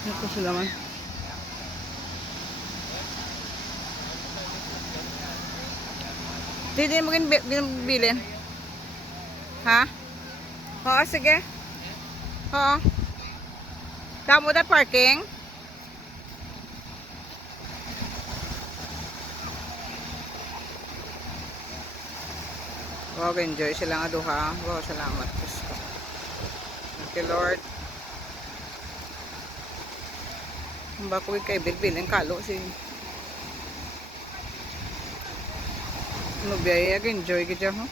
Ito sila man. Hindi mo bilhin. Ha? Oo, sige. Oo. Kamu da parking? Wow, enjoy sila nga duha. Wow, salamat. Thank you, Lord. Ang bako kay bilbil ang kalo si Nubiyay, enjoy ka dyan, huh?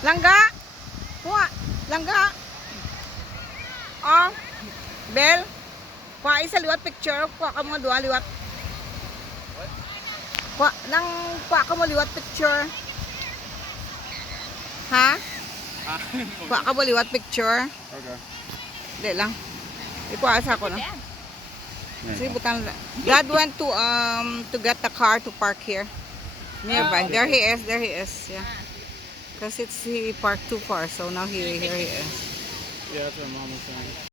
Langga! Kuha! Langga! Oh! Bel! Kuha isa liwat picture. Kuha ka mo doon liwat. Kuha ka mo liwat picture. Ha? Kuha ka mo liwat picture. Okay. Hindi lang. Ikuha sa ako na. Sige, butang. God want to get the car to park here. Nearby. There he is. There he is. Yeah. Because he parked too far, so now here he is. Yeah, that's what Mom was saying.